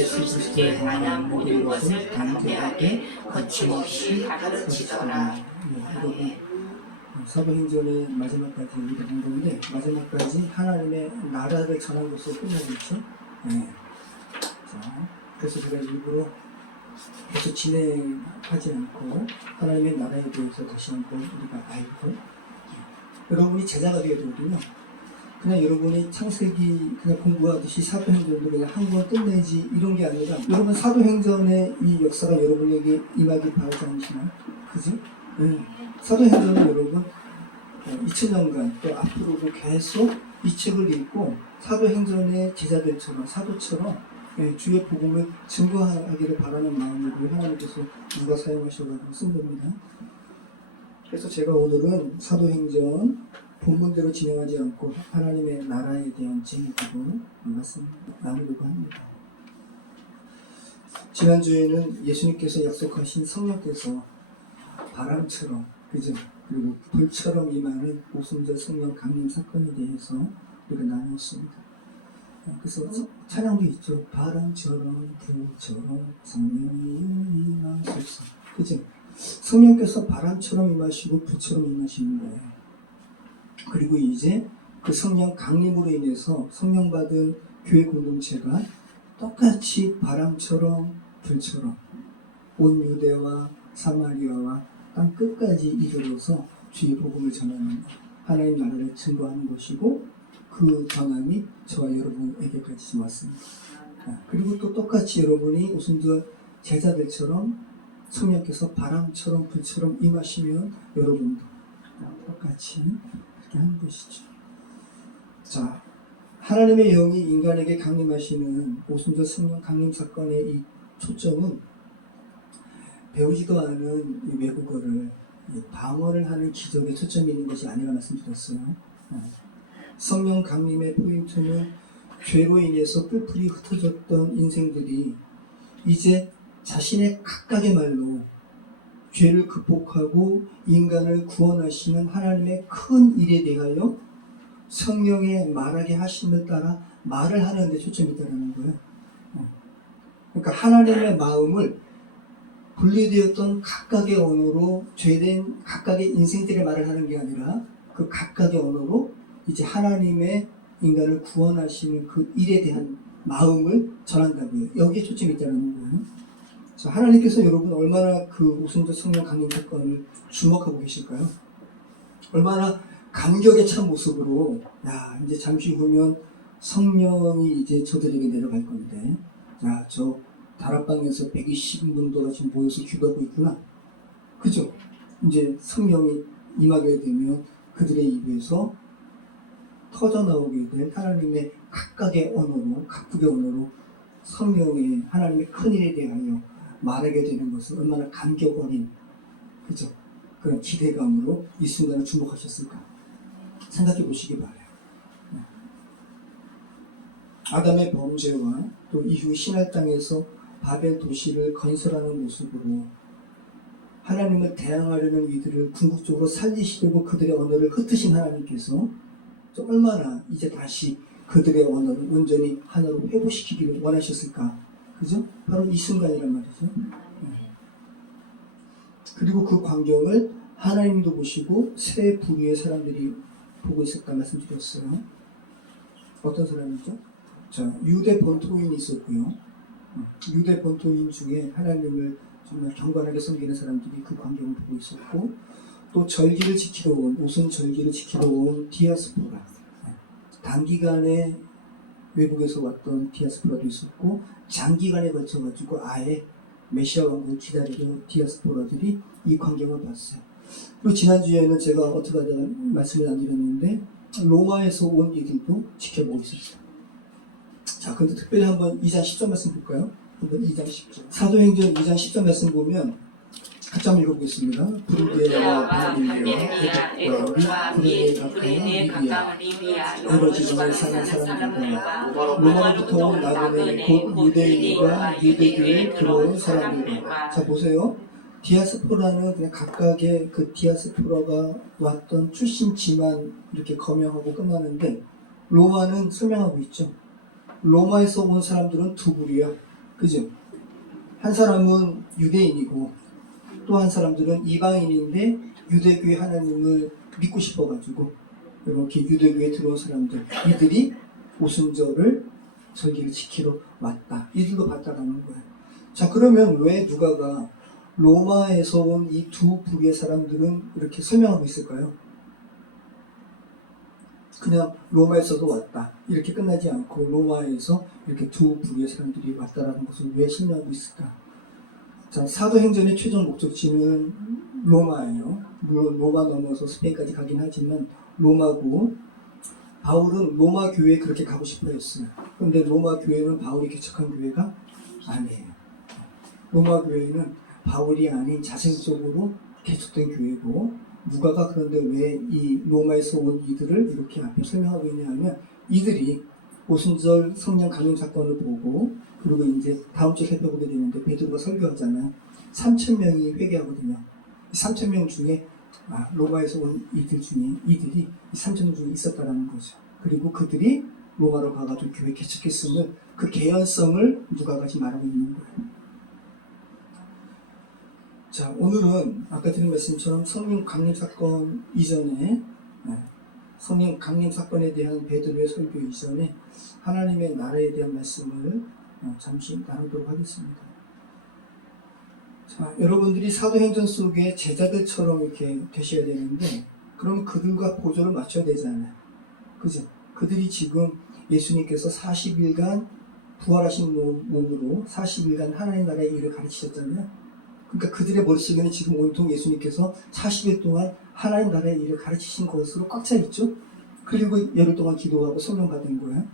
예수 그리스도에 관한 모든 것을 담대하게 거침없이 가르치더라. 여러분, 사도행전의 마지막까지 우리가 본 건데, 마지막까지 하나님의 나라를 전함으로써 끝나겠죠. 네. 자, 그래서 제가 일부러 계속 진행하지 않고 하나님의 나라에 대해서 다시 한번 우리가 알고, 여러분이 제자가 되게 되거든요. 그냥 여러분이 창세기 그냥 공부하듯이 사도행전도 그냥 한 권 끝내지 이런 게 아니라, 여러분 사도행전의 이 역사가 여러분에게 임하기 바라지 않으시나요? 그죠? 네. 사도행전은 여러분 2000년간 또 앞으로도 계속 이 책을 읽고 사도행전의 제자들처럼 사도처럼 주의 복음을 증거하기를 바라는 마음으로 하나님께서 누가 사용하셔가지고 쓴 겁니다. 그래서 제가 오늘은 사도행전 본문대로 진행하지 않고 하나님의 나라에 대한 제목으로 말씀 나누려고 합니다. 지난주에는 예수님께서 약속하신 성령께서 바람처럼, 그죠? 그리고 불처럼 임하는 오순절 성령 강림 사건에 대해서 우리가 나눴습니다. 그래서 찬양도 있죠. 바람처럼 불처럼 성령이 임하소서. 그죠? 성령께서 바람처럼 임하시고 불처럼 임하시는 거예요. 그리고 이제 그 성령 강림으로 인해서 성령 받은 교회 공동체가 똑같이 바람처럼 불처럼 온 유대와 사마리아와 땅 끝까지 이르러서 주의 복음을 전하는 하나님 나라를 증거하는 것이고, 그 전함이 저와 여러분에게까지 왔습니다. 그리고 또 똑같이 여러분이 오순절 제자들처럼 성령께서 바람처럼 불처럼 임하시면 여러분도 똑같이 그렇게 하는 것이죠. 자, 하나님의 영이 인간에게 강림하시는 오순절 성령 강림 사건의 이 초점은 배우지도 않은 이 외국어를 방언을 하는 기적에 초점이 있는 것이 아니라 말씀드렸어요. 성령 강림의 포인트는 죄로 인해서 뿔뿔이 흩어졌던 인생들이 이제 자신의 각각의 말로 죄를 극복하고 인간을 구원하시는 하나님의 큰 일에 대하여 성령의 말하게 하심을 따라 말을 하는 데 초점이 있다는 거예요. 그러니까 하나님의 마음을 분리되었던 각각의 언어로 죄된 각각의 인생들의 말을 하는 게 아니라 그 각각의 언어로 이제 하나님의 인간을 구원하시는 그 일에 대한 마음을 전한다고요. 여기에 초점이 있다는 거예요. 자, 하나님께서 여러분 얼마나 그 오순절 성령 강림 사건을 주목하고 계실까요? 얼마나 감격에 찬 모습으로, 야, 이제 잠시 후면 성령이 이제 저들에게 내려갈 건데, 야, 저 다락방에서 120분도가 지금 모여서 기도하고 있구나. 그죠? 이제 성령이 임하게 되면 그들의 입에서 터져나오게 된 하나님의 각각의 언어로, 각국의 언어로 성령의 하나님의 큰 일에 대하여 말하게 되는 것은 얼마나 감격 어린, 그죠? 그런 기대감으로 이 순간을 주목하셨을까? 생각해 보시기 바라요. 아담의 범죄와 또 이후 신할 땅에서 바벨 도시를 건설하는 모습으로 하나님을 대항하려는 이들을 궁극적으로 살리시려고 그들의 언어를 흩으신 하나님께서 얼마나 이제 다시 그들의 언어를 온전히 하나로 회복시키기를 원하셨을까? 그죠? 바로 이 순간이란 말이죠. 그리고 그 광경을 하나님도 보시고 세 부류의 사람들이 보고 있었다 말씀드렸어요. 어떤 사람이죠? 자, 유대 본토인이 있었고요. 유대 본토인 중에 하나님을 정말 경건하게 섬기는 사람들이 그 광경을 보고 있었고, 또 절기를 지키러 온, 오순 절기를 지키러 온 디아스포라, 단기간에 외국에서 왔던 디아스포라도 있었고, 장기간에 걸쳐가지고 아예 메시아 왕국을 기다리는 디아스포라들이 이 광경을 봤어요. 그리고 지난주에는 제가 어떻게 하다 말씀을 안 드렸는데 로마에서 온 이들도 지켜보고 있었어요. 자, 근데 특별히 한번 2장 10절 말씀 볼까요? 한번 2장 10절. 사도행전 2장 10절 말씀 보면 같이 한번 읽어보겠습니다. 부르게와 바빌리아, 애굽과 구레네 가까운 리비아, 여러 지방에 사는 사람들과 로마로부터 온 나그네 곧 유대인과 유대교에 들어온 사람들과. 자, 보세요. 디아스포라는 그냥 각각의 그 디아스포라가 왔던 출신지만 이렇게 거명하고 끝나는데, 로마는 설명하고 있죠. 로마에서 온 사람들은 두 부류야. 그죠? 한 사람은 유대인이고 또 한 사람들은 이방인인데 유대교의 하나님을 믿고 싶어가지고 이렇게 유대교에 들어온 사람들, 이들이 오순절을 절기를 지키러 왔다. 이들도 봤다라는 거예요. 자, 그러면 왜 누가가 로마에서 온 이 두 부류의 사람들은 이렇게 설명하고 있을까요? 그냥 로마에서도 왔다 이렇게 끝나지 않고 로마에서 이렇게 두 부류의 사람들이 왔다라는 것을 왜 설명하고 있을까? 자, 사도행전의 최종 목적지는 로마예요. 물론 로마 넘어서 스페인까지 가긴 하지만 로마고, 바울은 로마 교회에 그렇게 가고 싶어 했어요. 그런데 로마 교회는 바울이 개척한 교회가 아니에요. 로마 교회는 바울이 아닌 자생적으로 개척된 교회고, 누가가 그런데 왜 이 로마에서 온 이들을 이렇게 앞에 설명하고 있냐면, 이들이 오순절 성령 강림 사건을 보고, 그리고 이제 다음 주에 살펴보게 되는데 베드로가 설교하잖아요. 3,000명이 회개하거든요. 3,000명 중에 로마에서 온 이들 중에 이들이 3,000명 중에 있었다라는 거죠. 그리고 그들이 로마로 가가지고 교회 개척했음을, 그 개연성을 누가가 지금 말하고 있는 거예요. 자, 오늘은 아까 드린 말씀처럼 성령 강림 사건 이전에, 성령 강림 사건에 대한 베드로의 설교 이전에 하나님의 나라에 대한 말씀을 잠시 나누도록 하겠습니다. 자, 여러분들이 사도행전 속에 제자들처럼 이렇게 되셔야 되는데, 그럼 그들과 보조를 맞춰야 되잖아요. 그죠? 그들이 지금 예수님께서 40일간 부활하신 몸으로 40일간 하나님 나라의 일을 가르치셨잖아요. 그러니까 그들의 머릿속에는 지금 온통 예수님께서 40일 동안 하나님 나라의 일을 가르치신 것으로 꽉 차 있죠. 그리고 열흘 동안 기도하고 성령 받은 거예요.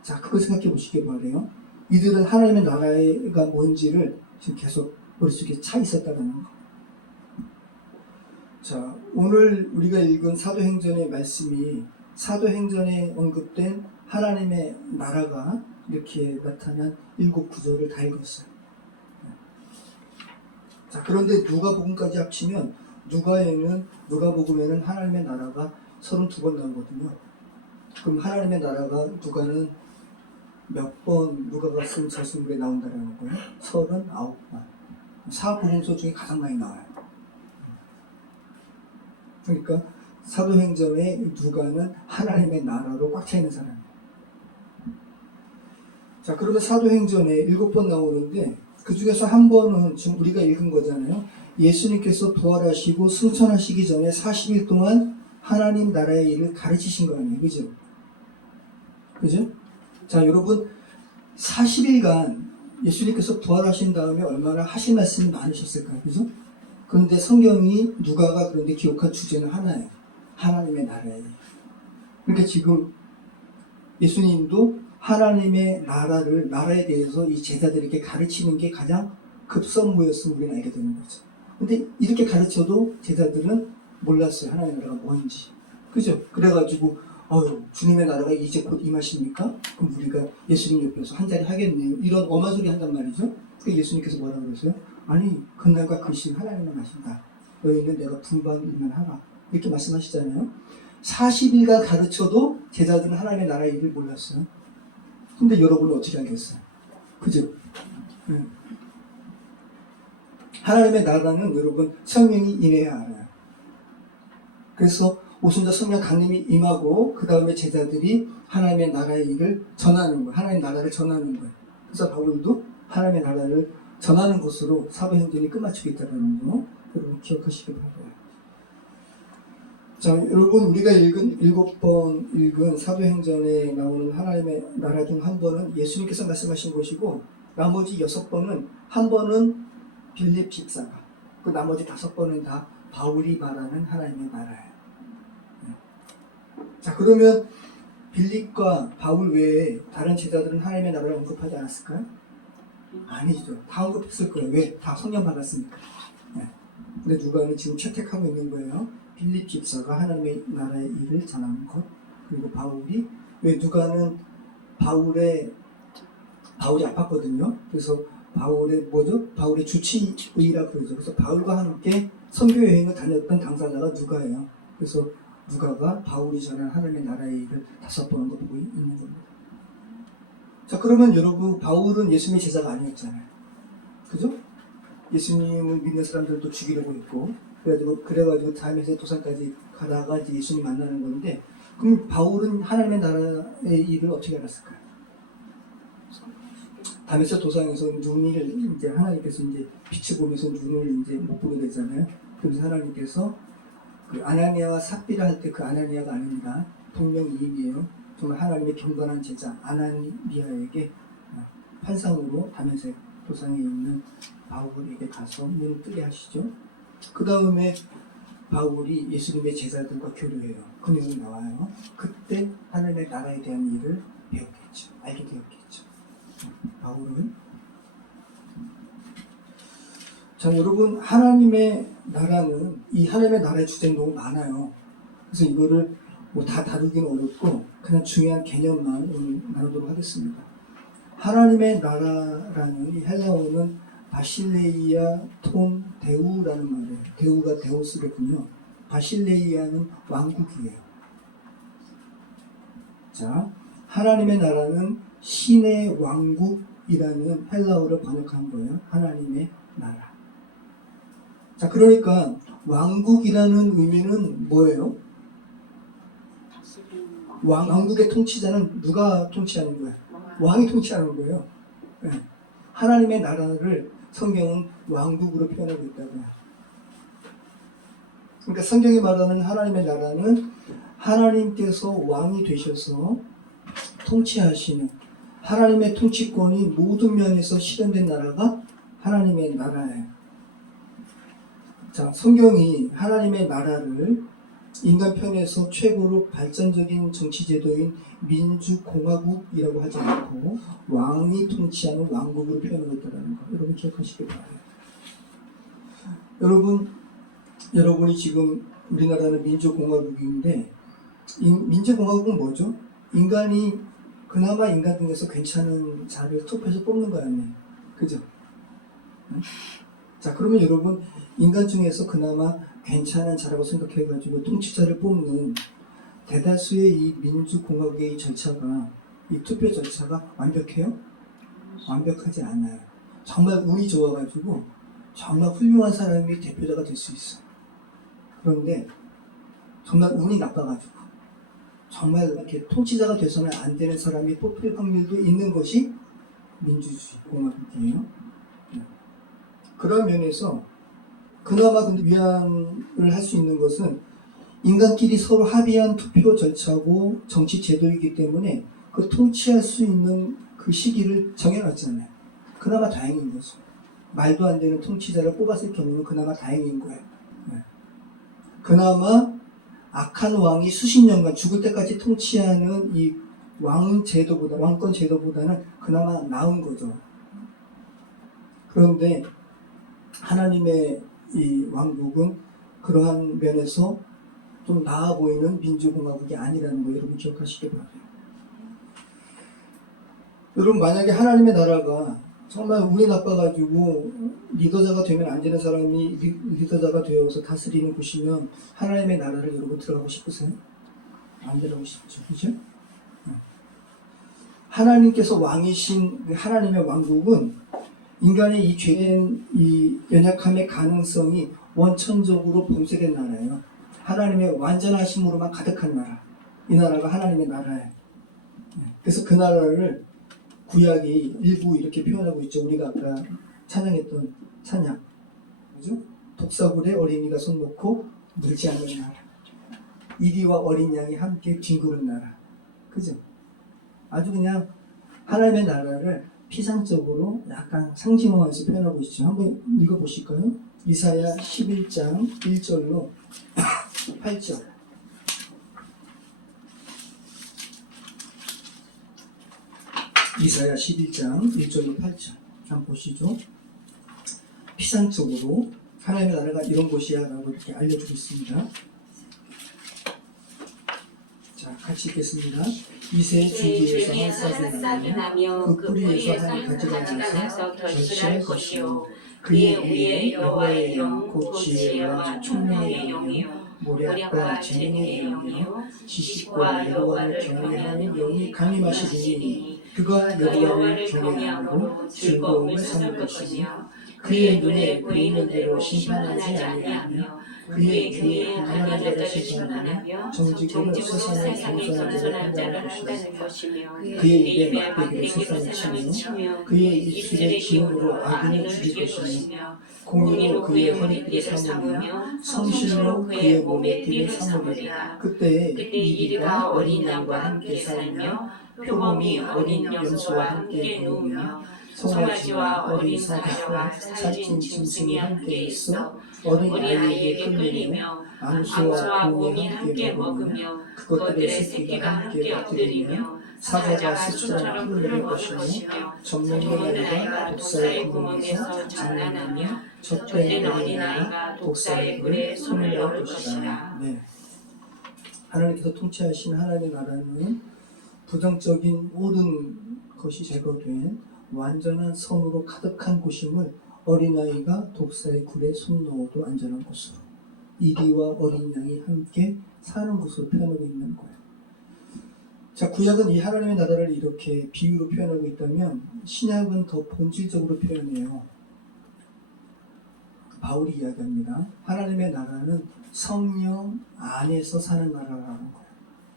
자, 그걸 생각해 보시기 바래요. 이들은 하나님의 나라가 뭔지를 지금 계속 머릿속에 차 있었다는 거. 자, 오늘 우리가 읽은 사도행전의 말씀이 사도행전에 언급된 하나님의 나라가 이렇게 나타난 7구절을 다 읽었어요. 자, 그런데 누가복음까지 합치면 누가복음에는 하나님의 나라가 32번 나오거든요. 그럼 하나님의 나라가 누가는 몇 번 누가가 쓴 저술에 나온다는 거예요? 39번. 사복음서 중에 가장 많이 나와요. 그러니까 사도행전에 누가는 하나님의 나라로 꽉 차 있는 사람이에요. 자, 그러면 사도행전에 7번 나오는데 그 중에서 한 번은 지금 우리가 읽은 거잖아요. 예수님께서 부활하시고 승천하시기 전에 40일 동안 하나님 나라의 일을 가르치신 거 아니에요. 그죠? 그죠? 자, 여러분 40일간 예수님께서 부활하신 다음에 얼마나 하신 말씀이 많으셨을까요? 그죠? 그런데 성경이 누가가 그런데 기록한 주제는 하나예요. 하나님의 나라예요. 그러니까 지금 예수님도 하나님의 나라에 대해서 이 제자들에게 가르치는 게 가장 급선무였음을 우리는 알게 되는 거죠. 근데 이렇게 가르쳐도 제자들은 몰랐어요. 하나님의 나라가 뭔지. 그죠? 그래가지고 주님의 나라가 이제 곧 임하십니까? 그럼 우리가 예수님 옆에서 한 자리 하겠네요. 이런 엄한 소리 한단 말이죠. 그래서 예수님께서 뭐라고 그러세요? 아니, 그날과 그 시일 하나님만 하신다. 너희는 내가 분부한 일만 하라. 이렇게 말씀하시잖아요. 40일간 가르쳐도 제자들은 하나님의 나라의 일을 몰랐어요. 근데 여러분은 어떻게 알겠어요? 그죠? 하나님의 나라는 여러분 성령이 임해야 알아요. 그래서 오순절 성령 강림이 임하고 그 다음에 제자들이 하나님의 나라의 일을 전하는 거예요. 하나님의 나라를 전하는 거예요. 그래서 바울도 하나님의 나라를 전하는 것으로 사도행전이 끝마치고 있다는 거 여러분 기억하시기 바라요. 자, 여러분 우리가 7번 읽은 사도행전에 나오는 하나님의 나라 중 한 번은 예수님께서 말씀하신 것이고, 나머지 6번은, 한 번은 빌립 집사가, 그 나머지 5번은 다 바울이 말하는 하나님의 나라예요. 자, 그러면 빌립과 바울 외에 다른 제자들은 하나님의 나라를 언급하지 않았을까요? 아니죠. 다 언급했을 거예요. 왜? 다 성령 받았으니까. 근데 누가는 지금 채택하고 있는 거예요. 빌립 집사가 하나님의 나라의 일을 전하는 것. 그리고 바울이, 왜 누가는 바울이 아팠거든요. 그래서 바울의 주치의라 그러죠. 그래서 바울과 함께 선교 여행을 다녔던 당사자가 누가예요. 그래서 누가가 바울이 전한 하나님의 나라의 일을 5번 언급하고 있는 겁니다. 자, 그러면 여러분, 바울은 예수님의 제자가 아니었잖아요. 그죠? 예수님을 믿는 사람들도 죽이려고 했고, 그래가지고 다메섹 도상까지 가다가 이제 예수님 만나는 건데, 그럼 바울은 하나님의 나라의 일을 어떻게 알았을까요? 다메섹 도상에서 눈을 이제 하나님께서 이제 빛을 보면서 눈을 이제 못 보게 되잖아요. 그래서 하나님께서 그 아나니아와 삽비라 할 때 그 아나니아가 아닙니다. 동명이인이에요. 정말 하나님의 경건한 제자 아나니아에게 환상으로 다메섹 도상에 있는 바울에게 가서 눈을 뜨게 하시죠. 그 다음에 바울이 예수님의 제자들과 교류해요. 그 내용이 나와요. 그때 하나님의 나라에 대한 일을 배웠겠죠. 알게 되었겠죠. 바울은. 자, 여러분, 하나님의 나라는, 이 하나님의 나라의 주제는 너무 많아요. 그래서 이거를 뭐 다 다루기는 어렵고 그냥 중요한 개념만 오늘 나누도록 하겠습니다. 하나님의 나라라는 이 헬라어는 바실레이아 톤 데우라는 말이에요. 데우가 데우스거든요. 바실레이아는 왕국이에요. 자, 하나님의 나라는 신의 왕국이라는 헬라어를 번역한 거예요. 하나님의 나라. 자, 그러니까 왕국이라는 의미는 뭐예요? 왕국의 통치자는 누가 통치하는 거예요? 왕이 통치하는 거예요. 네. 하나님의 나라를 성경은 왕국으로 표현하고 있다고요. 그러니까 성경이 말하는 하나님의 나라는 하나님께서 왕이 되셔서 통치하시는 하나님의 통치권이 모든 면에서 실현된 나라가 하나님의 나라예요. 자, 성경이 하나님의 나라를 인간 편에서 최고로 발전적인 정치제도인 민주공화국이라고 하지 않고 왕이 통치하는 왕국으로 표현하고 있다는 거 여러분 기억하시길 바라요. 여러분이 지금 우리나라는 민주공화국인데 민주공화국은 뭐죠? 인간이 그나마 인간 중에서 괜찮은 자를 투표해서 뽑는 거 아니에요. 그죠? 자, 그러면 여러분 인간 중에서 그나마 괜찮은 자라고 생각해가지고 통치자를 뽑는 대다수의 이 민주공화국의 이 절차가, 이 투표 절차가 완벽해요? 완벽하지 않아요. 정말 운이 좋아가지고 정말 훌륭한 사람이 대표자가 될 수 있어요. 그런데 정말 운이 나빠가지고 정말 이렇게 통치자가 돼서는 안 되는 사람이 뽑힐 확률도 있는 것이 민주주의 공화국이에요. 그런 면에서 그나마 근데 위안을 할 수 있는 것은 인간끼리 서로 합의한 투표 절차고 정치 제도이기 때문에 그 통치할 수 있는 그 시기를 정해놨잖아요. 그나마 다행인 거죠. 말도 안 되는 통치자를 뽑았을 경우는 그나마 다행인 거예요. 네. 그나마 악한 왕이 수십 년간 죽을 때까지 통치하는 이 왕권 제도보다는 그나마 나은 거죠. 그런데 하나님의 이 왕국은 그러한 면에서 좀 나아 보이는 민주공화국이 아니라는 거 여러분 기억하시기 바라요. 여러분 만약에 하나님의 나라가 정말 운이 나빠가지고 리더자가 되면 안 되는 사람이 리더자가 되어서 다스리는 곳이면 하나님의 나라를 여러분 들어가고 싶으세요? 안 들어가고 싶죠. 그죠? 하나님께서 왕이신 하나님의 왕국은 인간의 이 죄된 이 연약함의 가능성이 원천적으로 봉쇄된 나라예요. 하나님의 완전하심으로만 가득한 나라. 이 나라가 하나님의 나라예요. 그래서 그 나라를 구약이 일부 이렇게 표현하고 있죠. 우리가 아까 찬양했던 찬양. 그죠? 독사굴에 어린이가 손 놓고 물지 않는 나라. 이리와 어린 양이 함께 뒹구는 나라. 그죠? 아주 그냥 하나님의 나라를 피상적으로 약간 상징화해서 표현하고 있죠. 한번 읽어보실까요? 이사야 11장 1절로 8절. 이사야 11장 1절로 8절. 한번 보시죠. 피상적으로 하나님의 나라가 이런 곳이야 라고 이렇게 알려주고 있습니다. 자, 같이 읽겠습니다. 이새 줄기에서 한 싹이 나며 그 뿌리에서 한 가지가 나서 결실할 것이요 그의 위에 여호와의 영 곧 지혜와 총명의 영이요 모략과 지능의 영이요 지식과 여호와를 경외하는 영이 강림하시리니 그가 여호와를 경외함으로 즐거움을 삼을 것이며 그의 눈에 보이는 대로 심판하지 아니하며 그의 귀에 가난한 자를 심판하며 정직으로 세상을 겸손한 자를 판단할 것이며 그의 입에 막대기로 세상을 치며 그의 입술의 기운으로 악인을 죽일 것이며 공의로 그의 허리띠를 삼으며 성실로 그의 몸에 띠를 삼으리라. 그때에 이리가 어린 양과 함께 살며 표범이 어린 염소와 함께 누우며 송아지와 어린 사자와 살찐 짐승이 함께 있어 어린 아이에게 끌리며 암소와 곰이 함께 먹으며 그것들의 새끼가 함께 엎드리며 사자가 새처럼 풀을 내릴 것이며 젖먹는 아이가 독사의 구멍에서 장난하며 젖된 어린아이가 독사의 굴에 손을 넣을 것이라. 네. 하나님께서 통치하신 하나님의 나라는 부정적인 모든 것이 제거된 완전한 선으로 가득한 곳임을 어린아이가 독사의 굴에 손 넣어도 안전한 곳으로 이리와 어린 양이 함께 사는 곳으로 표현하고 있는 거예요. 자, 구약은 이 하나님의 나라를 이렇게 비유로 표현하고 있다면 신약은 더 본질적으로 표현해요. 바울이 이야기합니다. 하나님의 나라는 성령 안에서 사는 나라라는 거예요.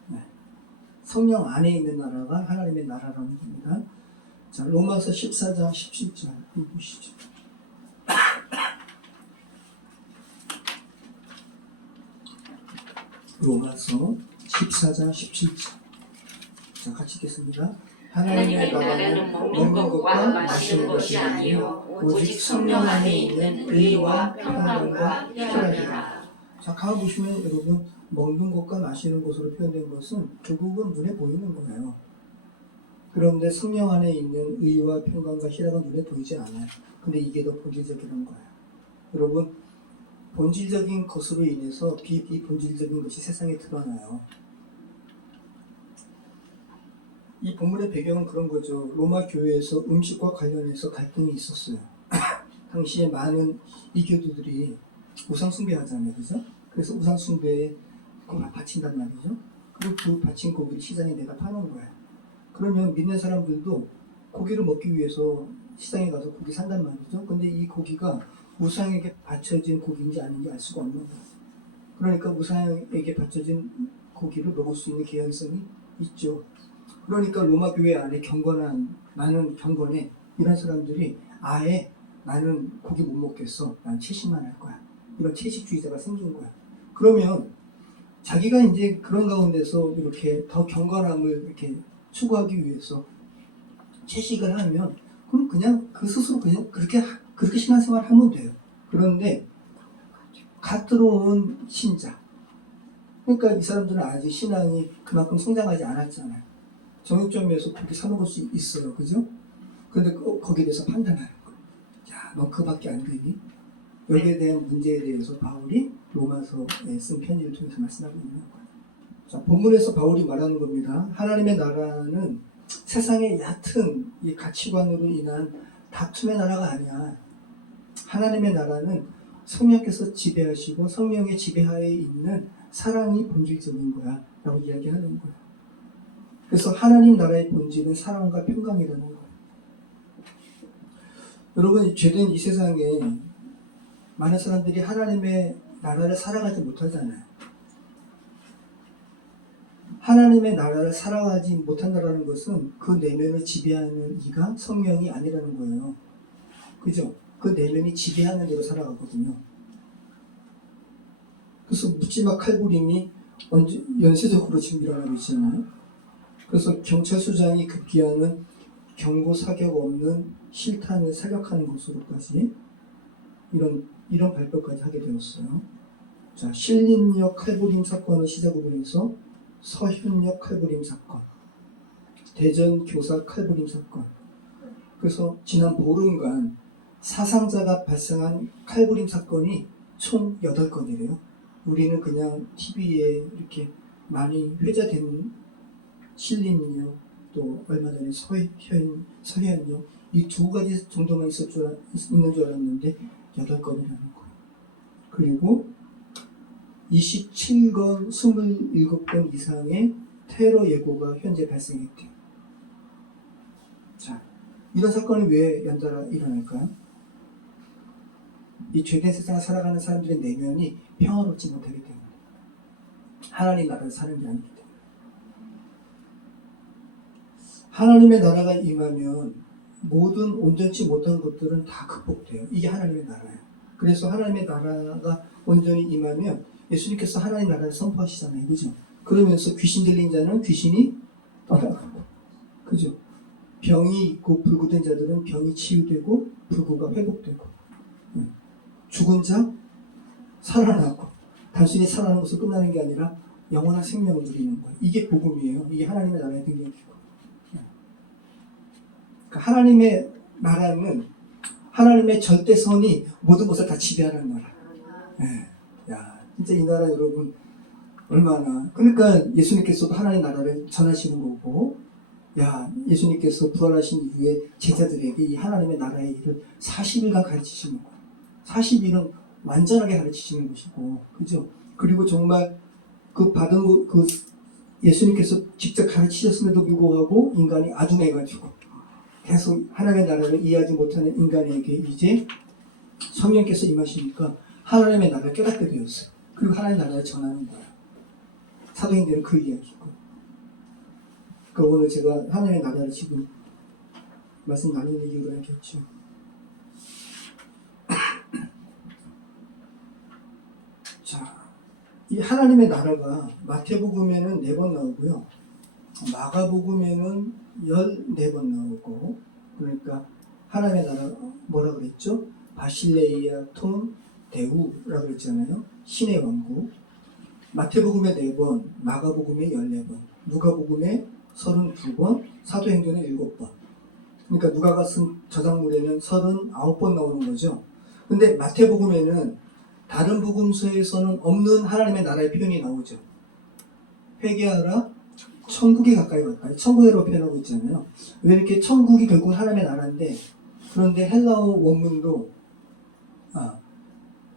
네. 성령 안에 있는 나라가 하나님의 나라라는 겁니다. 자, 로마서 14장 17절 한번 보시죠. 로마서 14장 17절. 자, 같이 읽겠습니다. 하나님의 나라는 먹는 것과 마시는 것이 아니요 오직 성령 안에 있는 의와 평안과 희락이라. 자, 가만 보시면 여러분 먹는 것과 마시는 것으로 표현된 것은 결국은 눈에 보이는 거예요. 그런데 성령 안에 있는 의와 평강과 희락은 눈에 보이지 않아요. 근데 이게 더 본질적인 거예요. 여러분, 본질적인 것으로 인해서 비본질적인 것이 세상에 드러나요. 이 본문의 배경은 그런 거죠. 로마 교회에서 음식과 관련해서 갈등이 있었어요. 당시에 많은 이교도들이 우상숭배하잖아요. 그죠? 그래서 우상숭배에 바친단 말이죠. 그리고 그 바친 고기를 시장에 내다 파는 거예요. 그러면 믿는 사람들도 고기를 먹기 위해서 시장에 가서 고기 산단 말이죠. 근데 이 고기가 우상에게 바쳐진 고기인지 아닌지 알 수가 없는 거예요. 그러니까 우상에게 바쳐진 고기를 먹을 수 있는 개연성이 있죠. 그러니까 로마 교회 안에 많은 경건에 이런 사람들이 아예 나는 고기 못 먹겠어. 난 채식만 할 거야. 이런 채식주의자가 생긴 거야. 그러면 자기가 이제 그런 가운데서 이렇게 더 경건함을 이렇게 추구하기 위해서 채식을 하면 그럼 그냥 그 스스로 그냥 그렇게 신앙생활 하면 돼요. 그런데 갓 들어온 신자, 그러니까 이 사람들은 아직 신앙이 그만큼 성장하지 않았잖아요. 정육점에서 그렇게 사 먹을 수 있어요. 그죠? 근데 거기에 대해서 판단하는 거예요. 야, 너 그밖에 안 되니? 여기에 대한 문제에 대해서 바울이 로마서에 쓴 편지를 통해서 말씀하고 있는 거예요. 자, 본문에서 바울이 말하는 겁니다. 하나님의 나라는 세상의 얕은 이 가치관으로 인한 다툼의 나라가 아니야. 하나님의 나라는 성령께서 지배하시고 성령의 지배하에 있는 사랑이 본질적인 거야 라고 이야기하는 거예요. 그래서 하나님 나라의 본질은 사랑과 평강이라는 거예요. 여러분, 죄된 이 세상에 많은 사람들이 하나님의 나라를 살아가지 못하잖아요. 하나님의 나라를 살아가지 못한다는 것은 그 내면을 지배하는 이가 성령이 아니라는 거예요. 그죠? 그 내면이 지배하는 대로 살아가거든요. 그래서 묻지마 칼부림이 연쇄적으로 지금 일어나고 있잖아요. 그래서 경찰서장이 급기야는 경고 사격 없는 실탄을 사격하는 것으로까지 이런 발표까지 하게 되었어요. 자, 신림역 칼부림 사건을 시작으로 해서 서현역 칼부림 사건, 대전 교사 칼부림 사건. 그래서 지난 보름간 사상자가 발생한 칼부림 사건이 총 8건이래요. 우리는 그냥 TV에 이렇게 많이 회자된 신림역, 또 얼마 전에 서현역, 이 2가지 정도만 있는 줄 알았는데 8건이라는 거예요. 그리고 27건, 27건 이상의 테러 예고가 현재 발생했대요. 이런 사건이 왜 연달아 일어날까요? 이 죄된 세상을 살아가는 사람들의 내면이 평화롭지 못하기 때문에, 하나님 나라를 사는 게 아니기 때문에. 하나님의 나라가 임하면 모든 온전치 못한 것들은 다 극복돼요. 이게 하나님의 나라예요. 그래서 하나님의 나라가 온전히 임하면 예수님께서 하나님 나라를 선포하시잖아요. 그죠? 그러면서 귀신 들린 자는 귀신이 떠나가고, 그죠? 병이 있고 불구된 자들은 병이 치유되고 불구가 회복되고, 죽은 자 살아나고, 단순히 살아나는 것으로 끝나는 게 아니라 영원한 생명을 누리는 거예요. 이게 복음이에요. 이게 하나님의 나라의 능력이고. 그러니까 하나님의 나라는 하나님의 절대선이 모든 것을 다 지배하는 나라. 야, 진짜 이 나라 여러분 얼마나, 그러니까 예수님께서도 하나님 나라를 전하시는 거고, 야, 예수님께서 부활하신 이후에 제자들에게 이 하나님의 나라의 일을 40일간 가르치시는 거예요. 40일은 완전하게 가르치시는 것이고, 그죠? 그리고 정말 그 받은 그 예수님께서 직접 가르치셨음에도 불구하고 인간이 아둔해가지고 계속 하나님의 나라를 이해하지 못하는 인간에게 이제 성령께서 임하시니까 하나님의 나라를 깨닫게 되었어요. 그리고 하나님의 나라를 전하는 거예요. 사도행전은 그 이야기고. 그러니까 오늘 제가 하나님의 나라를 지금 말씀 나누는 이유가 있겠죠. 자, 이 하나님의 나라가 마태복음에는 4번 나오고요. 마가복음에는 14번 나오고, 그러니까 하나님의 나라 뭐라 그랬죠? 바실레이아 톤 데우라고 그랬잖아요. 신의 왕국. 마태복음에 4번, 마가복음에 14번, 누가복음에 32번, 사도행전에 7번. 그러니까 누가가 쓴 저작물에는 39번 나오는 거죠. 근데 마태복음에는 다른 복음서에서는 없는 하나님의 나라의 표현이 나오죠. 회개하라, 천국에 가까이 왔다. 천국으로 표현하고 있잖아요. 왜 이렇게 천국이 결국 하나님의 나라인데, 그런데 헬라어 원문도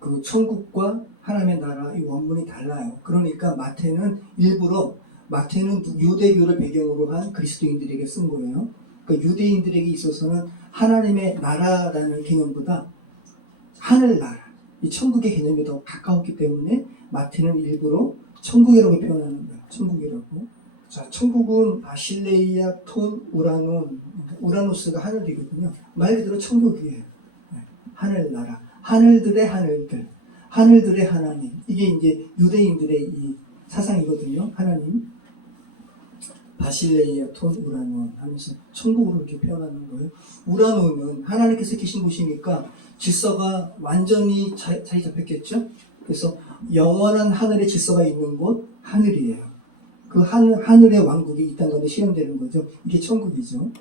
그 천국과 하나님의 나라 이 원문이 달라요. 그러니까 마태는 일부러 유대교를 배경으로 한 그리스도인들에게 쓴 거예요. 그러니까 유대인들에게 있어서는 하나님의 나라라는 개념보다 하늘나라, 이 천국의 개념이 더 가까웠기 때문에 마태는 일부러 천국이라고 표현하는 거예요. 천국이라고. 자, 천국은 바실레이아 톤 우라논, 우라노스가 하늘이거든요. 말 그대로 천국이에요. 하늘나라, 하늘들의 하늘들, 하늘들의 하나님. 이게 이제 유대인들의 이 사상이거든요. 하나님. 바실레이아 톤 우라논 하면서 천국으로 이렇게 표현하는 거예요. 우라논은 하나님께서 계신 곳이니까 질서가 완전히 자리 잡혔겠죠. 그래서 영원한 하늘의 질서가 있는 곳 하늘이에요. 그 하늘의 왕국이 이 땅 가운데 실현되는 거죠. 이게 천국이죠.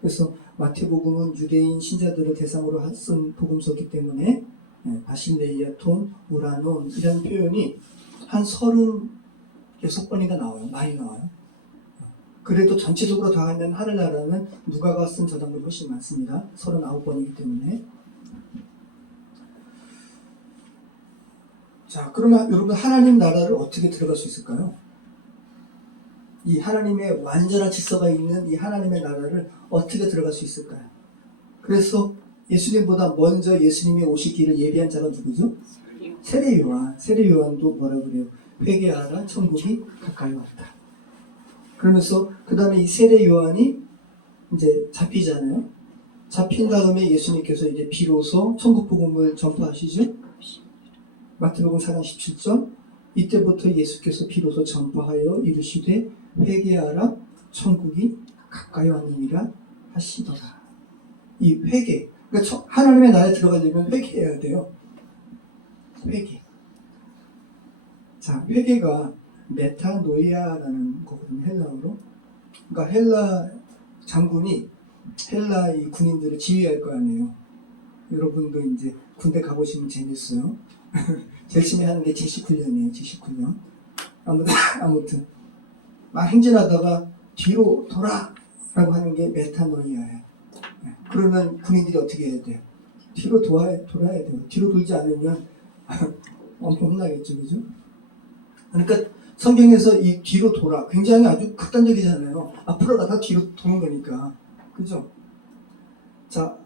그래서 마태복음은 유대인 신자들을 대상으로 쓴 복음서이기 때문에 바실레이아 톤 우라논 이라는 표현이 한 36번인가 나와요. 많이 나와요. 그래도 전체적으로 다 하면 하늘나라는 누가가 쓴 저작물이 훨씬 많습니다. 39번이기 때문에. 자, 그러면 여러분 하나님 나라를 어떻게 들어갈 수 있을까요? 이 하나님의 완전한 질서가 있는 이 하나님의 나라를 어떻게 들어갈 수 있을까요? 그래서 예수님보다 먼저 예수님이 오시기를 예비한 자가 누구죠? 세례요한. 세례요한도 뭐라 그래요? 회개하라, 천국이 가까이 왔다. 그러면서 그 다음에 이 세례요한이 이제 잡히잖아요. 잡힌 다음에 예수님께서 이제 비로소 천국 복음을 전파하시죠. 마태복음 4장 17절. 이때부터 예수께서 비로소 전파하여 이르시되 회개하라, 천국이 가까이 왔느니라 하시더라. 이 회개, 그러니까 하나님의 나라에 들어가려면 회개해야 돼요. 회개. 자, 회개가 메타노이아라는 거거든요. 헬라어로. 그러니까 헬라 장군이 헬라 이 군인들을 지휘할 거 아니에요. 여러분도 이제 군대 가보시면 재밌어요. 제일 처음에 하는 게 제식훈련이에요. 제식훈련. 아무튼 막 행진하다가 뒤로 돌아! 라고 하는 게 메타노이아예요. 그러면 군인들이 어떻게 해야 돼요? 뒤로 돌아야 돼요. 뒤로 돌지 않으면 엄청 혼나겠죠. 그죠? 그러니까 성경에서 이 뒤로 돌아 굉장히 아주 극단적이잖아요. 앞으로 가다 뒤로 도는 거니까. 그죠? 자,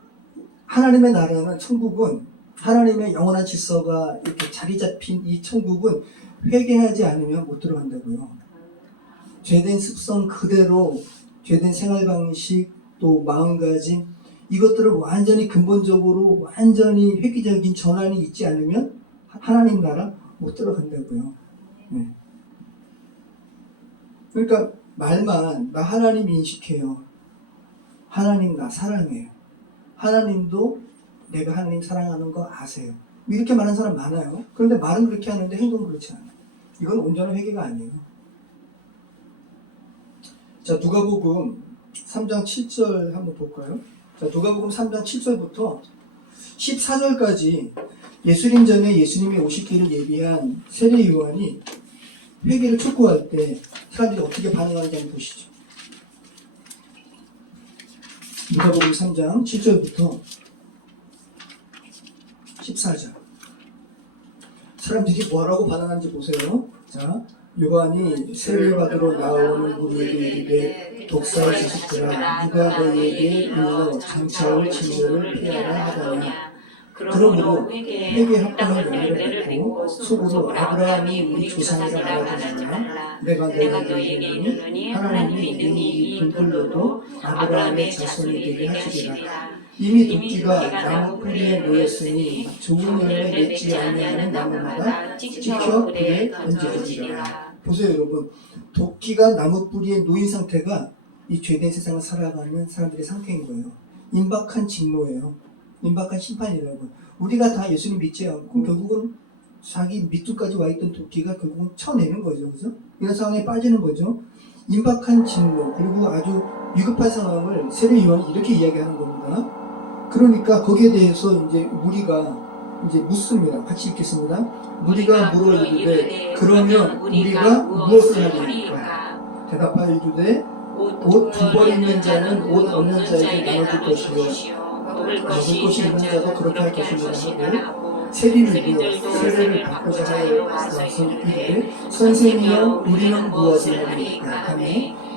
하나님의 나라는 천국은 하나님의 영원한 질서가 이렇게 자리 잡힌 이 천국은 회개하지 않으면 못 들어간다고요. 죄된 습성 그대로 죄된 생활 방식 또 마음가짐 이것들을 완전히 근본적으로 완전히 획기적인 전환이 있지 않으면 하나님 나라 못 들어간다고요. 네. 그러니까 말만 나 하나님 인식해요. 하나님 나 사랑해요. 하나님도 내가 하나님 사랑하는 거 아세요. 이렇게 말하는 사람 많아요. 그런데 말은 그렇게 하는데 행동은 그렇지 않아요. 이건 온전한 회개가 아니에요. 자, 누가복음 3장 7절 한번 볼까요? 자, 누가복음 3장 7절부터 14절까지 예수님 전에 예수님이 오시기를 예비한 세례 요한이 회개를 촉구할 때 사람들이 어떻게 반응하는지 한번 보시죠. 누가복음 3장 7절부터 14절. 사람들이 뭐라고 반응하는지 보세요. 자, 요한이 세례 받으러 나오는 무리에게 이르되 독사의 자식들아 누가 너희에게 일러 장차올 진노를 피하라 하다냐. 그러므로 회개 합당한 열매를 맺고 속으로 아브라함이 우리 조상이라 말하지 말라. 내가 너희에게 이르노니 하나님이 능히 이 불불로도 아브라함의 자손이 되게 하시리라. 이미 도끼가 나무 뿌리에 놓였으니 좋은 열매 맺지 아니하는 나무마다 찍혀 불에 던져지리라. 보세요 여러분, 도끼가 나무 뿌리에 놓인 상태가 이 죄된 세상을 살아가는 사람들의 상태인 거예요. 임박한 진노예요. 임박한 심판이라고. 우리가 다 예수님 믿지 않고 결국은 자기 밑줄까지 와 있던 도끼가 결국은 쳐내는 거죠. 그죠? 이런 상황에 빠지는 거죠. 임박한 진노, 그리고 아주 위급한 상황을 세례 요한이 이렇게 이야기하는 겁니다. 그러니까 거기에 대해서 이제 무리가 이제 묻습니다. 같이 읽겠습니다. 무리가 물어 이르되 그러면 우리가 무엇을 하리까? 대답하여 이르되 옷 두 벌 있는 자는 옷 없는 자에게 나눠줄 것이요 먹을 것이 있는 자도 그렇게 할 것이니라 하고 세리들도 세례를 받고자 하여 와서 이르되 선생이여 우리는 무엇을 하리까 하며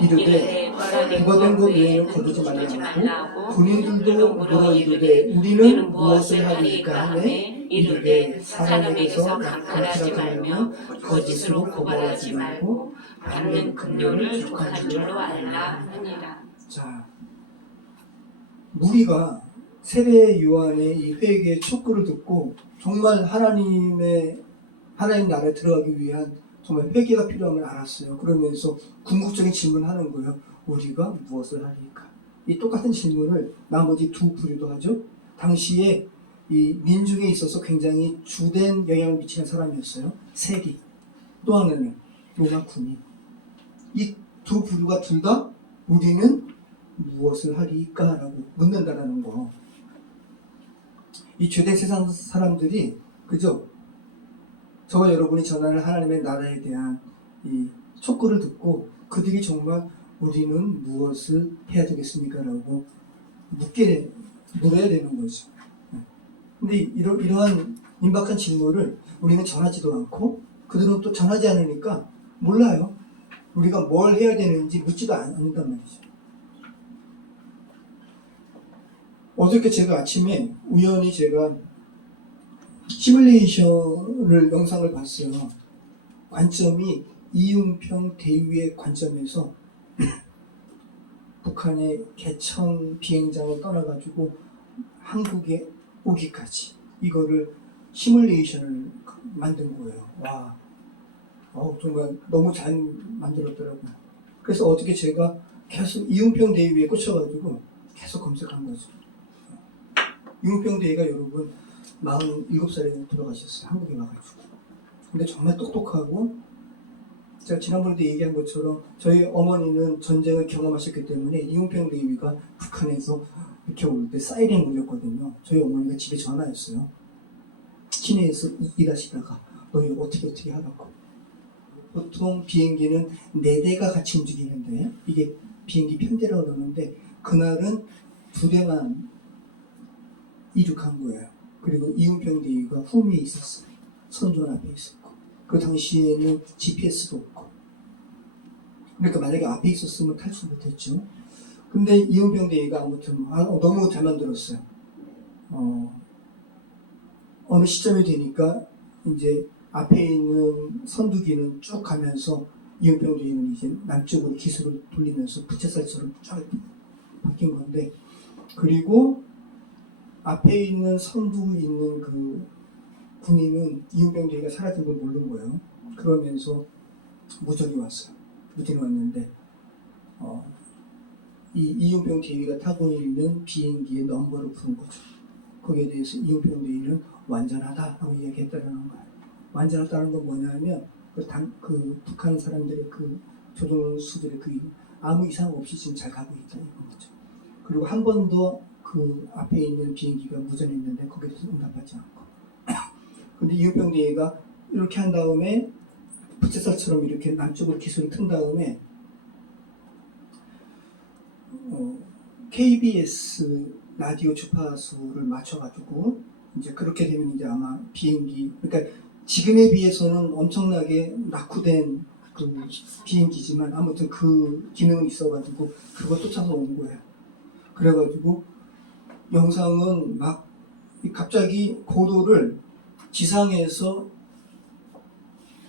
이르되 부과된 것 외에는 거두지 말라고 군인들도 물어 이르되 우리는 무엇을 하리까 하며 이르되 사람에게서 약한 피라도 거짓으로 고발하지 말고 받는 급료를 족한 줄로 알라 하니라. 자, 무리가 세례 요한의 이 회개의 촉구를 듣고 정말 하나님 나라에 들어가기 위한 정말 회개가 필요함을 알았어요. 그러면서 궁극적인 질문을 하는 거예요. 우리가 무엇을 하리까? 이 똑같은 질문을 나머지 두 부류도 하죠. 당시에 이 민중에 있어서 굉장히 주된 영향을 미치는 사람이었어요. 세리. 또 하나는 로마 군인. 이 두 부류가 둘 다 우리는 무엇을 하리까? 라고 묻는다라는 거. 이 죄된 세상 사람들이, 그죠? 저와 여러분이 전하는 하나님의 나라에 대한 이 촉구를 듣고 그들이 정말 우리는 무엇을 해야 되겠습니까? 라고 물어야 되는 거죠. 근데 이러한 임박한 질문을 우리는 전하지도 않고 그들은 또 전하지 않으니까 몰라요. 우리가 뭘 해야 되는지 묻지도 않는단 말이죠. 어저께 제가 아침에 우연히 제가 시뮬레이션을 영상을 봤어요. 관점이 이웅평 대위의 관점에서 북한의 개천 비행장을 떠나가지고 한국에 오기까지 이거를 시뮬레이션을 만든 거예요. 와, 정말 너무 잘 만들었더라고요. 그래서 어떻게 제가 계속 이웅평 대위에 꽂혀가지고 계속 검색한 거죠. 이웅평 대위가 여러분 47살에 돌아가셨어요. 한국에 와가지고. 근데 정말 똑똑하고, 제가 지난번에도 얘기한 것처럼 저희 어머니는 전쟁을 경험하셨기 때문에 이웅평 대위가 북한에서 이렇게 올 때 사이렌 울렸거든요. 저희 어머니가 집에 전화했어요. 시내에서 일하시다가 너 이거 어떻게 하라고. 보통 비행기는 4대가 같이 움직이는데 이게 비행기 편대라고 그러는데 그날은 2대만 이륙한 거예요. 그리고 이웅평 대위가 후미에 있었어요. 선전 앞에 있었고. 그 당시에는 GPS도 없고. 그러니까 만약에 앞에 있었으면 탈출 못했죠. 근데 이은평 대위가 아무튼 너무 잘 만들었어요. 어느 시점이 되니까 이제 앞에 있는 선두기는 쭉 가면서 이은평 대위는 이제 남쪽으로 기술을 돌리면서 부채살처럼 쫙 바뀐 건데, 그리고 앞에 있는 선두 있는 그 군인은 이은평 대위가 사라진 걸 모르는 거예요. 그러면서 무전이 왔어요. 무전이 왔는데 이 이은평 대위가 타고 있는 비행기의 넘버를 부른 거죠. 거기에 대해서 이은평 대위는 완전하다라고 이야기했다는 거예요. 완전하다는 건 뭐냐면 그 북한 사람들의 그 조종수들의 그 아무 이상 없이 지금 잘 가고 있다 이런 거죠. 그리고 한 번도 그 앞에 있는 비행기가 무전했는데 거기에 대해서 응답하지 않고. 근데 이은평 대위가 이렇게 한 다음에 부채살처럼 이렇게 남쪽으로 기술을 튼 다음에 KBS 라디오 주파수를 맞춰가지고 이제 그렇게 되면 이제 아마 비행기, 그러니까 지금에 비해서는 엄청나게 낙후된 그 비행기지만 아무튼 그 기능은 있어가지고 그거 쫓아서 온 거예요. 그래가지고 영상은 막 갑자기 고도를 지상에서,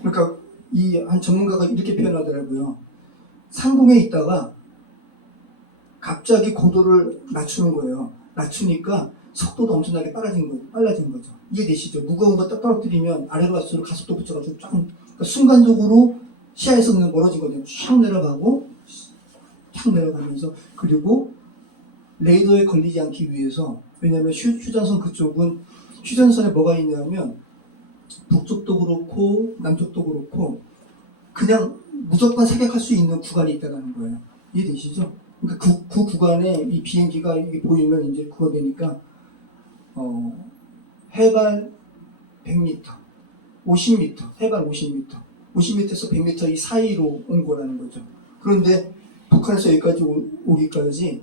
그러니까 이 한 전문가가 이렇게 표현하더라고요. 상공에 있다가 갑자기 고도를 낮추는 거예요. 낮추니까 속도도 엄청나게 빨라진 거죠. 이해되시죠? 무거운 거 딱 떨어뜨리면 아래로 갈수록 가속도 붙여가지고 쫙, 그러니까 순간적으로 시야에서 그냥 멀어진 거죠. 쫙 내려가고, 쫙 내려가면서, 그리고 레이더에 걸리지 않기 위해서, 왜냐면 휴전선 그쪽은, 휴전선에 뭐가 있냐면, 북쪽도 그렇고, 남쪽도 그렇고, 그냥 무조건 사격할 수 있는 구간이 있다는 거예요. 이해되시죠? 그러니까 그 구간에 이 비행기가 이게 보이면 이제 그거 되니까 해발 100m, 50m, 해발 50m, 50m에서 100m 이 사이로 온 거라는 거죠. 그런데 북한에서 여기까지 오기까지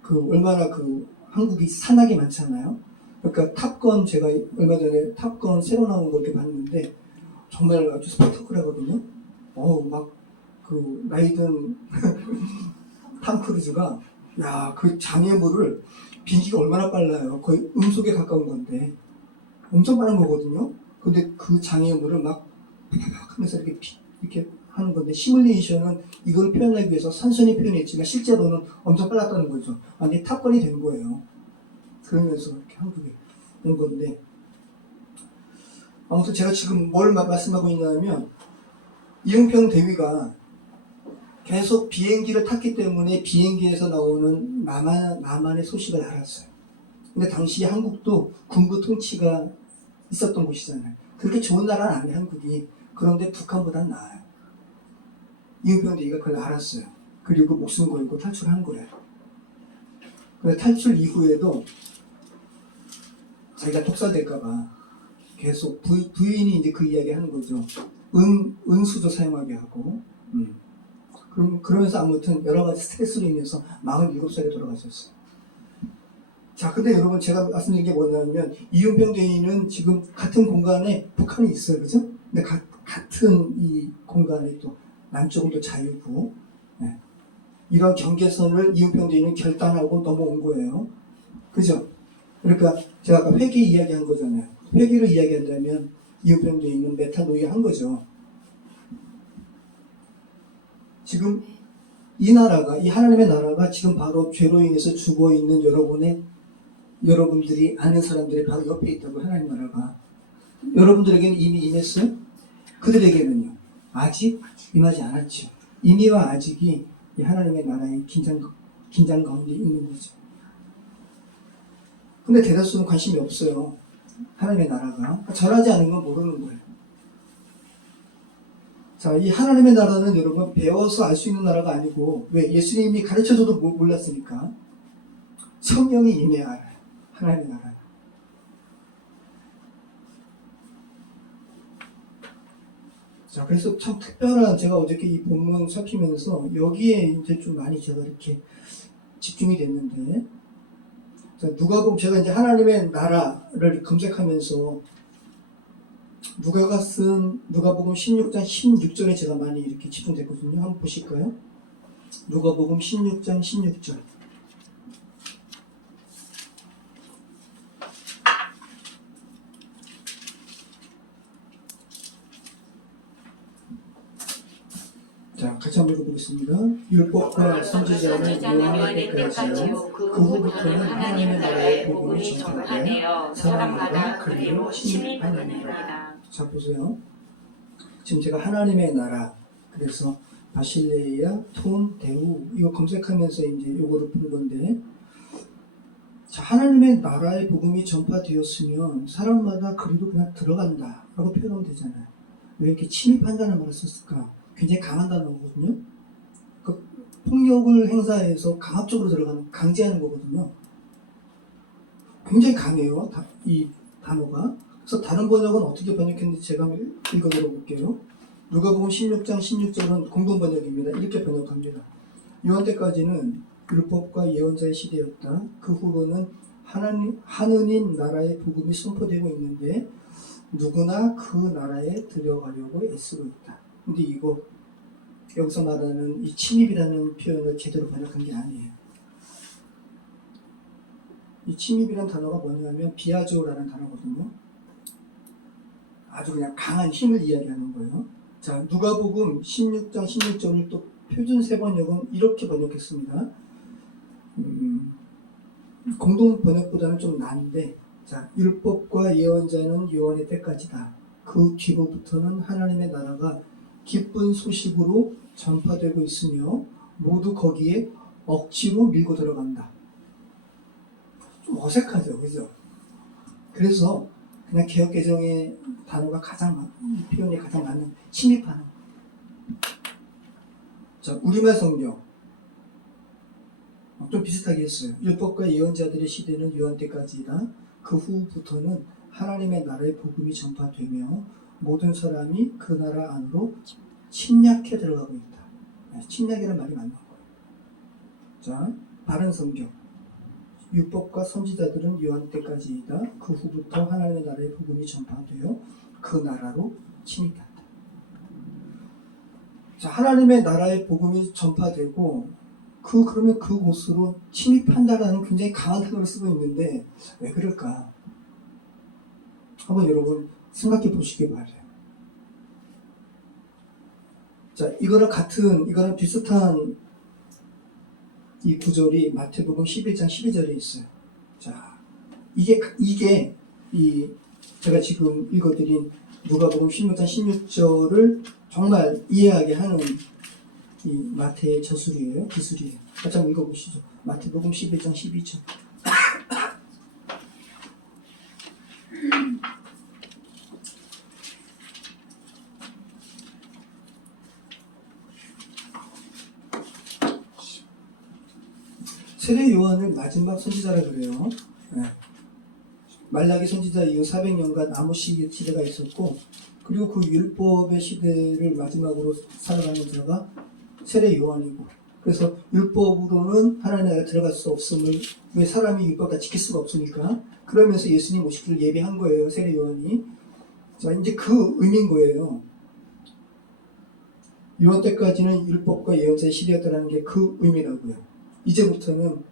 그 얼마나 그 한국이 산악이 많잖아요. 그러니까 탑건, 제가 얼마 전에 탑건 새로 나온 거 이렇게 봤는데 정말 아주 스펙터클하거든요. 막 그 라이든 탐 크루즈가, 야, 그 장애물을, 비행기가 얼마나 빨라요. 거의 음속에 가까운 건데 엄청 빠른 거거든요. 근데 그 장애물을 막 하면서 이렇게 하는 건데, 시뮬레이션은 이걸 표현하기 위해서 산선히 표현했지만 실제로는 엄청 빨랐다는 거죠. 근데 탑건이 된 거예요. 그러면서 이렇게 한국에 온 건데, 아무튼 제가 지금 뭘 말씀하고 있냐면, 이은평 대위가 계속 비행기를 탔기 때문에 비행기에서 나오는 남한의 소식을 알았어요. 근데 당시 한국도 군부 통치가 있었던 곳이잖아요. 그렇게 좋은 나라는 아니에요, 한국이. 그런데 북한보다는 나아요. 이은평 대위가 그걸 알았어요. 그리고 목숨 걸고 탈출한 거예요. 근데 탈출 이후에도 자기가 독살될까봐 계속 부인이 이제 그 이야기 하는 거죠. 은수저 사용하게 하고. 그러면서 아무튼 여러 가지 스트레스로 인해서 47살에 돌아가셨어요. 자, 근데 여러분 제가 말씀드린 게 뭐냐면, 이은평 대위는 지금 같은 공간에 북한이 있어요, 그죠? 근데 같은 이 공간에 또 남쪽은 또 자유고, 네. 이런 경계선을 이은평 대위는 결단하고 넘어온 거예요, 그죠? 그러니까 제가 아까 회계 이야기한 거잖아요. 회계를 이야기한다면 이은평 대위는 메타노이 한 거죠. 지금 이 나라가, 이 하나님의 나라가 지금 바로 죄로 인해서 죽어 있는 여러분들이 아는 사람들이 바로 옆에 있다고. 하나님 나라가 여러분들에게는 이미 임했어요? 그들에게는요? 아직 임하지 않았죠. 임의와 아직이 이 하나님의 나라의 긴장 가운데 있는 거죠. 근데 대다수는 관심이 없어요. 하나님의 나라가 잘하지 않은 건 모르는 거예요. 자, 이 하나님의 나라는 여러분 배워서 알 수 있는 나라가 아니고, 왜? 예수님이 가르쳐줘도 몰랐으니까 성령이 임해야 알아요. 하나님의 나라. 자, 그래서 참 특별한, 제가 어저께 이 본문 살피면서 여기에 이제 좀 많이 제가 이렇게 집중이 됐는데, 자, 누가복음, 제가 이제 하나님의 나라를 검색하면서 누가가 쓴 누가복음 16장 16절에 제가 많이 이렇게 집중됐거든요. 한번 보실까요? 누가복음 16장 16절. 자, 같이 한번 읽어보겠습니다. 율법과 선지자는 요한의 때까지요. 그 후부터는 하나님의 나라의 복음이 전파되어 사람마다 그리로 침입하느니라. 자, 보세요. 지금 제가 하나님의 나라, 그래서 바실레이아, 톤, 대우 이거 검색하면서 이제 요거를 본 건데, 자, 하나님의 나라의 복음이 전파되었으면 사람마다 그리로 그냥 들어간다 라고 표현하면 되잖아요. 왜 이렇게 침입한다는 말을 썼을까? 굉장히 강한 단어거든요. 그 폭력을 행사해서 강압적으로 들어가는, 강제하는 거거든요. 굉장히 강해요, 이 단어가. 그래서 다른 번역은 어떻게 번역했는지 제가 한번 읽어드려 볼게요. 누가복음 16장 16절은 공동 번역입니다. 이렇게 번역합니다. 요한 때까지는 율법과 예언자의 시대였다. 그 후로는 하느님 나라의 복음이 선포되고 있는데 누구나 그 나라에 들어가려고 애쓰고 있다. 근데 이거 여기서 말하는 이 침입이라는 표현을 제대로 번역한 게 아니에요. 이 침입이라는 단어가 뭐냐면 비아조라는 단어거든요. 아주 그냥 강한 힘을 이야기하는 거예요. 자, 누가복음 16장 16절을 또 표준 세번역은 이렇게 번역했습니다. 공동 번역보다는 좀 나은데, 자, 율법과 예언자는 요한의 때까지다. 그 뒤로부터는 하나님의 나라가 기쁜 소식으로 전파되고 있으며 모두 거기에 억지로 밀고 들어간다. 좀 어색하죠, 그죠? 그래서 그냥 개역개정의 단어가 이 표현이 가장 맞는 침입하는. 자, 우리말 성경 좀 비슷하게 했어요. 율법과 예언자들의 시대는 요한 때까지이다. 그 후부터는 하나님의 나라의 복음이 전파되며 모든 사람이 그 나라 안으로 침략해 들어가고 있다. 침략이라는 말이 맞는 거예요. 자, 바른 성경. 율법과 선지자들은 요한 때까지이다. 그 후부터 하나님의 나라의 복음이 전파되어 그 나라로 침입한다. 자, 하나님의 나라의 복음이 전파되고 그러면 그곳으로 침입한다라는 굉장히 강한 단어를 쓰고 있는데 왜 그럴까? 한번 여러분 생각해 보시기 바래요. 자, 이거랑 비슷한 이 구절이 마태복음 11장 12절에 있어요. 자, 이게 제가 지금 읽어드린 누가복음 16장 16절을 정말 이해하게 하는 이 마태의 저술이에요. 기술이에요. 같이 한번 읽어보시죠. 마태복음 11장 12절. 세례 요한을 마지막 선지자라 그래요. 네. 말라기 선지자 이후 400년간 아모시 시대가 있었고, 그리고 그 율법의 시대를 마지막으로 살아가는 자가 세례 요한이고, 그래서 율법으로는 하나님 나라에 들어갈 수 없음을, 왜 사람이 율법 다 지킬 수가 없으니까, 그러면서 예수님 오시기를 예비한 거예요, 세례 요한이. 자, 이제 그 의미인 거예요. 요한 때까지는 율법과 예언자의 시대였다는 게 그 의미라고요. 이제부터는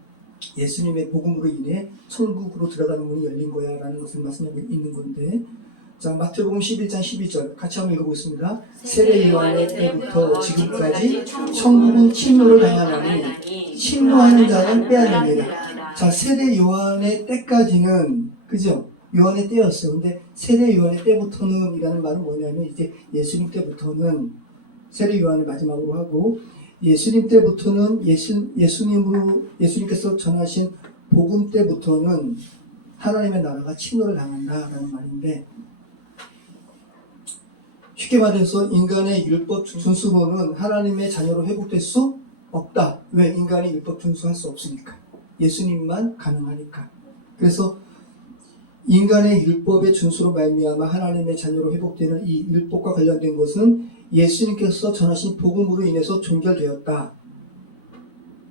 예수님의 복음으로 인해 천국으로 들어가는 문이 열린 거야 라는 것을 말씀하고 있는 건데, 자, 마태복음 11장 12절 같이 한번 읽어보겠습니다. 세례 요한의 때부터 지금까지 천국은 침노를 당하나니 침노하는 자는 빼앗깁니다. 자, 세례 요한의 때까지는, 그죠? 요한의 때였어요. 근데 세례 요한의 때부터는 이라는 말은 뭐냐면 이제 예수님 때부터는, 세례 요한을 마지막으로 하고 예수님 때부터는 예수님께서 전하신 복음 때부터는 하나님의 나라가 침노를 당한다라는 말인데, 쉽게 말해서 인간의 율법 준수로는 하나님의 자녀로 회복될 수 없다. 왜? 인간이 율법 준수할 수 없으니까. 예수님만 가능하니까. 그래서 인간의 율법의 준수로 말미암아 하나님의 자녀로 회복되는 이 율법과 관련된 것은 예수님께서 전하신 복음으로 인해서 종결되었다.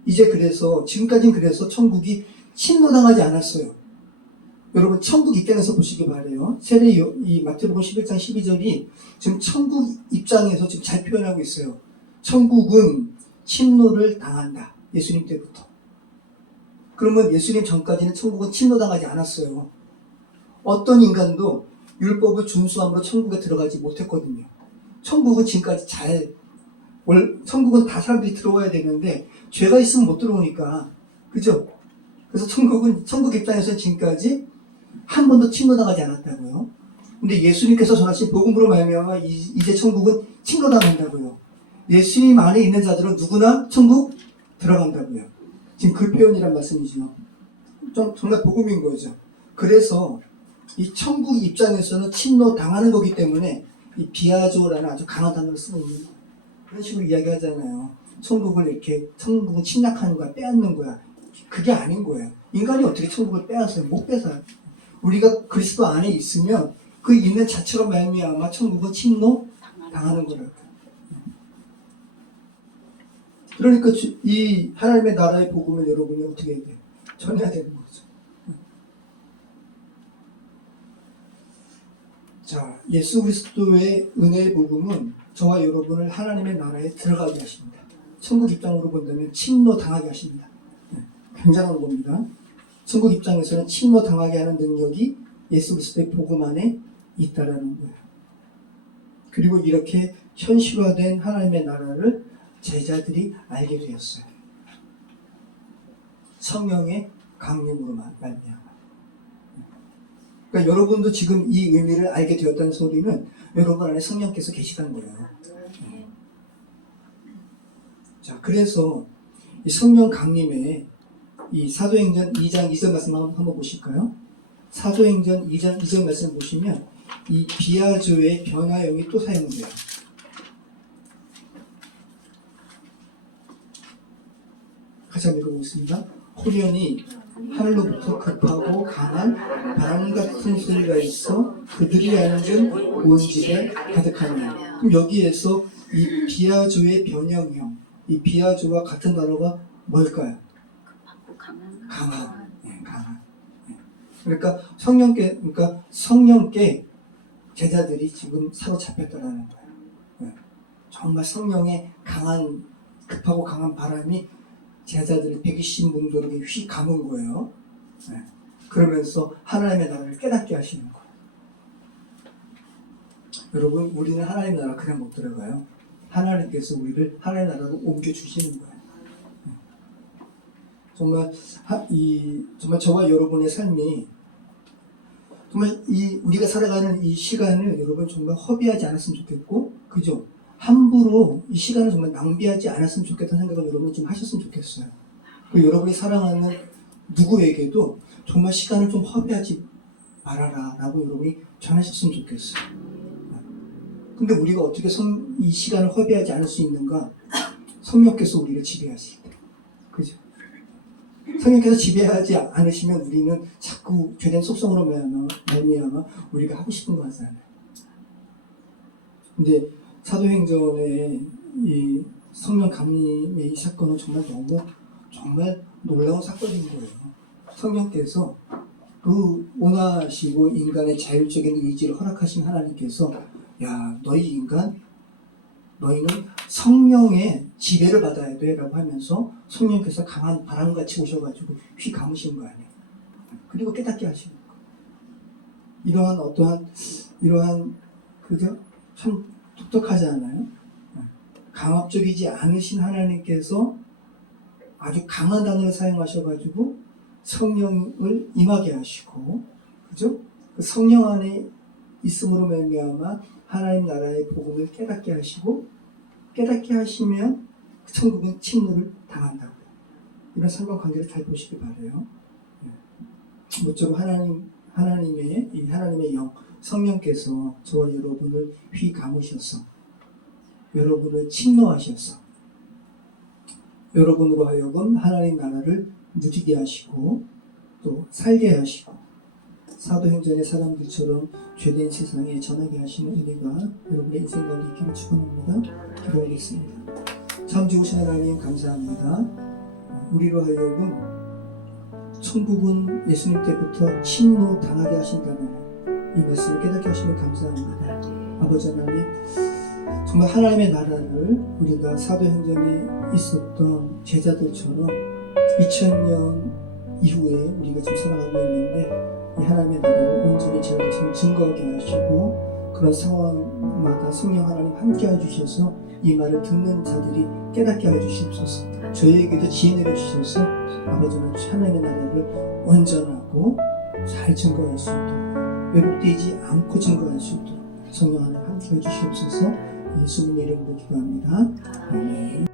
이제 그래서 지금까지는 그래서 천국이 침노당하지 않았어요. 여러분 천국 입장에서 보시기 바래요. 이 마태복음 11장 12절이 지금 천국 입장에서 지금 잘 표현하고 있어요. 천국은 침노를 당한다. 예수님 때부터. 그러면 예수님 전까지는 천국은 침노당하지 않았어요. 어떤 인간도 율법을 준수함으로 천국에 들어가지 못했거든요. 천국은 지금까지 잘 천국은 다 사람들이 들어와야 되는데 죄가 있으면 못 들어오니까, 그죠? 그래서 천국 입장에서는 지금까지 한 번도 침노당하지 않았다고요. 근데 예수님께서 전하신 복음으로 말미암아 이제 천국은 침노당한다고요. 예수님 안에 있는 자들은 누구나 천국 들어간다고요. 지금 그 표현이란 말씀이죠. 정말 복음인 거죠. 그래서 이 천국 입장에서는 침노당하는 거기 때문에 이 비아조라는 아주 강한 단어를 쓰고 있는 거예요. 그런 식으로 이야기하잖아요. 천국은 침략하는 거야, 빼앗는 거야. 그게 아닌 거예요. 인간이 어떻게 천국을 빼앗어요? 못 뺏어요. 우리가 그리스도 안에 있으면 그 있는 자체로 말미암아 천국은 침노당하는 거라고요. 그러니까 이 하나님의 나라의 복음을 여러분이 어떻게 해야 돼요? 전해야 되는 거죠. 자, 예수 그리스도의 은혜의 복음은 저와 여러분을 하나님의 나라에 들어가게 하십니다. 천국 입장으로 본다면 침노당하게 하십니다. 굉장한 겁니다. 천국 입장에서는 침노당하게 하는 능력이 예수 그리스도의 복음 안에 있다라는 거예요. 그리고 이렇게 현실화된 하나님의 나라를 제자들이 알게 되었어요. 성령의 강림으로 말미암아. 그러니까 여러분도 지금 이 의미를 알게 되었다는 소리는 여러분 안에 성령께서 계시다는 거예요. 자, 그래서 이 성령 강림에 이 사도행전 2장 2절 말씀 한번 보실까요? 사도행전 2장 2절 말씀 보시면 이 비아조의 변화형이 또 사용돼요. 같이 한번 읽어보겠습니다. 호련히 하늘로부터 급하고 강한 바람 같은 소리가 있어 그들이 앉은 온 집에 가득하니. 그럼 여기에서 이 비아조의 변형형, 이 비아조와 같은 단어가 뭘까요? 강한. 네, 강한. 네. 그러니까 성령께 제자들이 지금 사로잡혔다라는 거예요. 네. 정말 성령의 급하고 강한 바람이 제자들의 120문도에게 휙 감은 거예요. 네. 그러면서 하나님의 나라를 깨닫게 하시는 거예요. 여러분, 우리는 하나님 나라 그냥 못 들어가요. 하나님께서 우리를 하나님 나라로 옮겨주시는 거예요. 네. 정말 저와 여러분의 삶이 정말 우리가 살아가는 이 시간을 여러분 정말 허비하지 않았으면 좋겠고, 그죠? 함부로 이 시간을 정말 낭비하지 않았으면 좋겠다는 생각을 여러분이 좀 하셨으면 좋겠어요. 그리고 여러분이 사랑하는 누구에게도 정말 시간을 좀 허비하지 말아라 라고 여러분이 전하셨으면 좋겠어요. 근데 우리가 어떻게 이 시간을 허비하지 않을 수 있는가? 성령께서 우리를 지배하실 때. 그죠? 성령께서 지배하지 않으시면 우리는 자꾸 죄된 속성으로 말미암아 우리가 하고 싶은 거 하잖아요. 근데 사도행전의 이 성령 강림의 이 사건은 정말 놀라운 사건인 거예요. 성령께서 그 원하시고 인간의 자율적인 의지를 허락하신 하나님께서 너희는 성령의 지배를 받아야 돼 라고 하면서 성령께서 강한 바람같이 오셔가지고 휘 감으신 거 아니에요. 그리고 깨닫게 하시는 거예요. 이러한 그죠? 참 독특하지 않아요? 강압적이지 않으신 하나님께서 아주 강한 단어를 사용하셔가지고 성령을 임하게 하시고, 그죠? 그 성령 안에 있음으로 말미암아 하나님 나라의 복음을 깨닫게 하시고, 깨닫게 하시면 그 천국은 침노를 당한다고요. 이런 상관관계를 잘 보시기 바라요. 모쪼록 하나님의 영, 성령께서 저와 여러분을 휘 감으셔서 여러분을 침노하셔서 여러분으로 하여금 하나님 나라를 누리게 하시고 또 살게 하시고 사도행전의 사람들처럼 죄된 세상에 전하게 하시는 은혜가 여러분의 인생 가운데 있기를 축원합니다. 기도하겠습니다. 참 좋으신 하나님 감사합니다. 우리로 하여금 천국은 예수님 때부터 침노 당하게 하신다는 이 말씀을 깨닫게 하시면 감사합니다. 아버지 하나님, 정말 하나님의 나라를 우리가 사도행전에 있었던 제자들처럼 2000년 이후에 우리가 지금 살아가고 있는데 이 하나님의 나라를 온전히 제자들처럼 증거하게 하시고 그런 상황마다 성령 하나님 함께 해주셔서 이 말을 듣는 자들이 깨닫게 하여 주시옵소서. 저희에게도 지혜 내려 주셔서 아버지는 하나님의 나라를 온전하고 잘 증거할 수 있도록 왜곡되지 않고 증거할 수 있도록 성령 하나님 함께 해 주시옵소서. 예수님의 이름으로 기도합니다. 아멘.